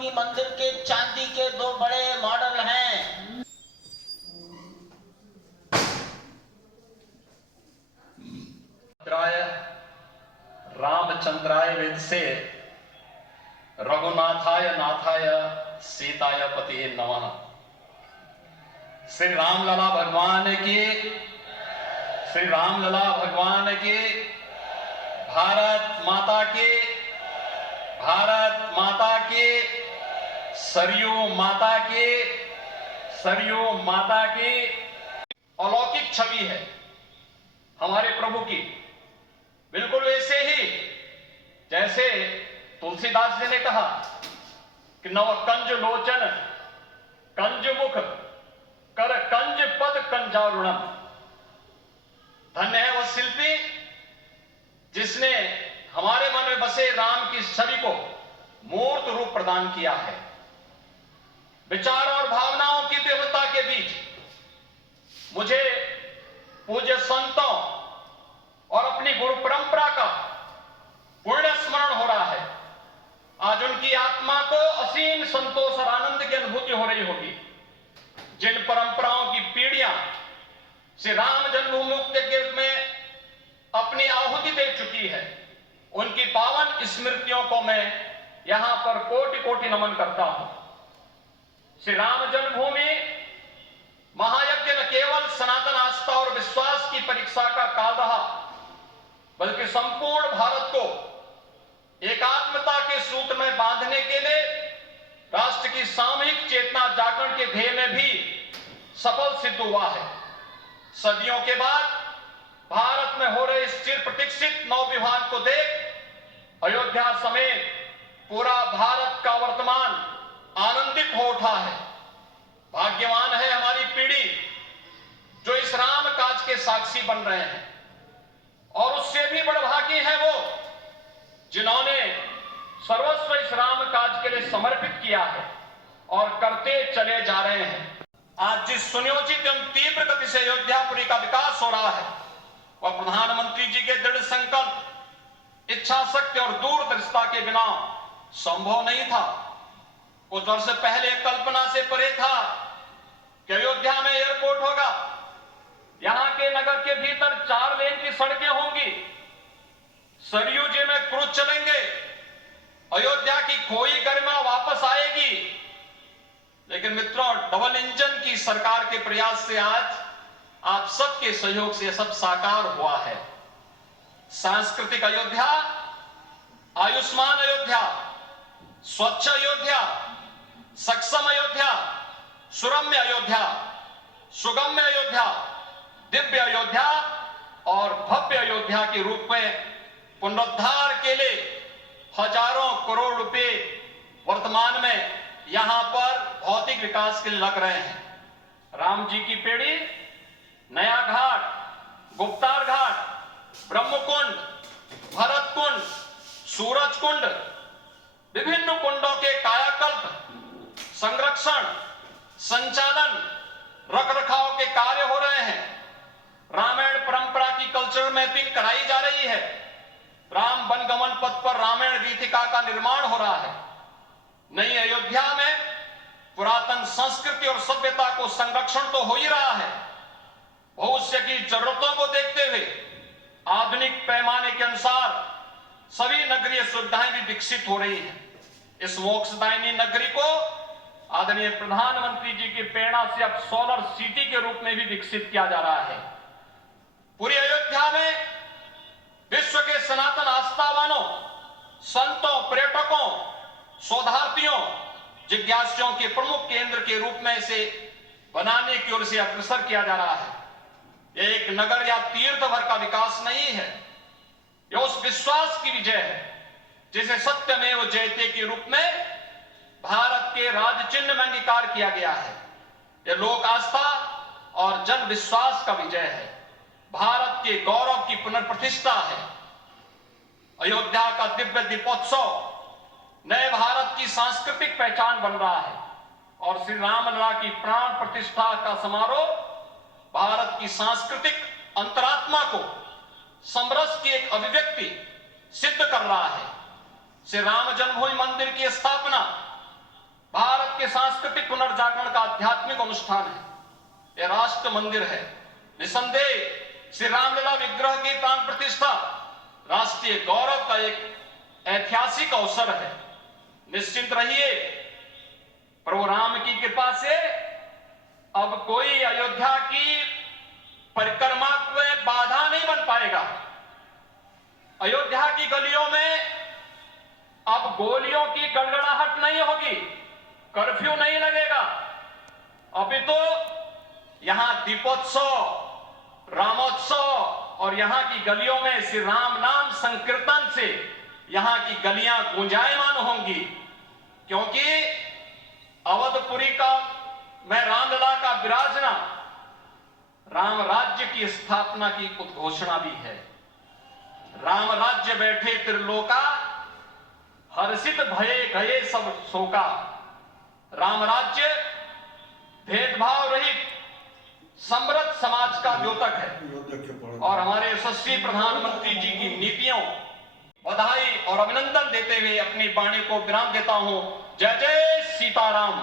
जन्मभूमि मंदिर के चांदी के 2 बड़े मॉडल हैं। रामचंद्राय वेदसे रघुनाथाय नाथाय सीताय पतिये नमः। श्री रामलला भगवान की, श्री रामलला भगवान की, भारत माता की, भारत माता की, सरयू माता की, सरयू माता की। अलौकिक छवि है हमारे प्रभु की, बिल्कुल वैसे ही जैसे तुलसीदास जी ने कहा कि नव कंज लोचन कंज मुख कर कंज पद कंजारुणम। धन्य है वह शिल्पी जिसने हमारे मन में बसे राम की छवि को मूर्त रूप प्रदान किया है। विचार और भावनाओं की तीव्रता के बीच मुझे पूज्य संतों और अपनी गुरु परंपरा का पुण्य स्मरण हो रहा है। आज उनकी आत्मा को असीम संतोष और आनंद की अनुभूति हो रही होगी। जिन परंपराओं की पीढ़ियां श्री राम जन्मभूमि के रूप में अपनी आहुति दे चुकी है, उनकी पावन स्मृतियों को मैं यहां पर कोटि कोटि नमन करता हूं। श्री राम जन्मभूमि महायज्ञ न केवल सनातन आस्था और विश्वास की परीक्षा का काल रहा, बल्कि संपूर्ण भारत को एकात्मता के सूत्र में बांधने के लिए राष्ट्र की सामूहिक चेतना जागरण के ध्येय में भी सफल सिद्ध हुआ है। सदियों के बाद भारत में हो रहे इस चिर प्रतीक्षित नवविवाह को देख अयोध्या समेत पूरा भारत का वर्तमान आनंदित हो उठा है। भाग्यवान है हमारी पीढ़ी जो इस राम काज के साक्षी बन रहे हैं, और उससे भी बड़भागी है वो जिन्होंने सर्वस्व इस राम काज के लिए समर्पित किया है और करते चले जा रहे हैं। आज जिस सुनियोजित एवं तीव्र गति से अयोध्यापुरी का विकास हो रहा है, वह प्रधानमंत्री जी के दृढ़ संकल्प, इच्छा शक्ति और दूरदर्शिता के बिना संभव नहीं था। कुछ वर्ष पहले कल्पना से परे था कि अयोध्या में एयरपोर्ट होगा, यहां के नगर के भीतर 4 लेन की सड़कें होंगी, सरयू जी में क्रूज चलेंगे, अयोध्या की खोई गरिमा वापस आएगी। लेकिन मित्रों, डबल इंजन की सरकार के प्रयास से आज आप सबके सहयोग से यह सब साकार हुआ है। सांस्कृतिक अयोध्या, आयुष्मान अयोध्या, स्वच्छ अयोध्या, सक्षम अयोध्या, सुरम्य अयोध्या, सुगम्य अयोध्या, दिव्य अयोध्या और भव्य अयोध्या के रूप में पुनरुद्धार के लिए हजारों करोड़ रुपए वर्तमान में यहां पर भौतिक विकास के लिए लग रहे हैं। राम जी की पेड़ी, नया घाट, गुप्तार घाट, ब्रह्मकुंड, भरत कुंड, सूरज कुंड, विभिन्न कुंडों के कायाकल्प, संरक्षण, संचालन, रखरखाव के कार्य हो रहे हैं। रामायण परंपरा की कल्चरल मैपिंग कराई जा रही है। राम वनगमन पथ पर रामायण गीतिका का निर्माण हो रहा है। नई अयोध्या में पुरातन संस्कृति और सभ्यता को संरक्षण तो हो ही रहा है, भविष्य की जरूरतों को देखते हुए आधुनिक पैमाने के अनुसार सभी नगरीय सुविधाएं भी विकसित हो रही हैं। इस मोक्षदायिनी नगरी को आदरणीय प्रधानमंत्री जी की प्रेरणा से अब सोलर सिटी के रूप में भी विकसित किया जा रहा है। पूरी अयोध्या में विश्व के सनातन आस्थावानों, संतों, पर्यटकों, शोधार्थियों, जिज्ञासुओं के प्रमुख केंद्र के रूप में इसे बनाने की ओर से अग्रसर किया जा रहा है। यह एक नगर या तीर्थ भर का विकास नहीं है, यह उस विश्वास की विजय है जिसे सत्यमेव जयते के रूप में भारत के राज चिन्ह में अंगीकार किया गया है। यह लोक आस्था और जन विश्वास का विजय है, भारत के गौरव की पुनर्प्रतिष्ठा है। अयोध्या का दिव्य दीपोत्सव नए भारत की सांस्कृतिक पहचान बन रहा है, और श्री रामलला की प्राण प्रतिष्ठा का समारोह भारत की सांस्कृतिक अंतरात्मा को समरस की एक अभिव्यक्ति सिद्ध कर रहा है। श्री राम जन्मभूमि मंदिर की स्थापना भारत के सांस्कृतिक पुनर्जागरण का आध्यात्मिक अनुष्ठान है। यह राष्ट्र मंदिर है। निसंदेह श्री रामलला विग्रह की प्राण प्रतिष्ठा राष्ट्रीय गौरव का एक ऐतिहासिक अवसर है। निश्चिंत रहिए, प्रभु राम की कृपा से अब कोई अयोध्या की परिक्रमा में बाधा नहीं बन पाएगा। अयोध्या की गलियों में अब गोलियों की गड़गड़ाहट नहीं होगी, कर्फ्यू नहीं लगेगा। अभी तो यहां दीपोत्सव, रामोत्सव और यहां की गलियों में श्री राम नाम संकीर्तन से यहां की गलियां गुंजायमान होंगी, क्योंकि अवधपुरी का मैं रामलला का विराजना राम राज्य की स्थापना की उद्घोषणा भी है। राम राज्य बैठे त्रिलोका, हर्षित भये गए सब शोका। राम राज्य भेदभाव रहित समृद्ध समाज का द्योतक है और हमारे यशस्वी प्रधानमंत्री जी की नीतियों बधाई और अभिनंदन देते हुए अपनी वाणी को विराम देता हूं। जय जय सीताराम।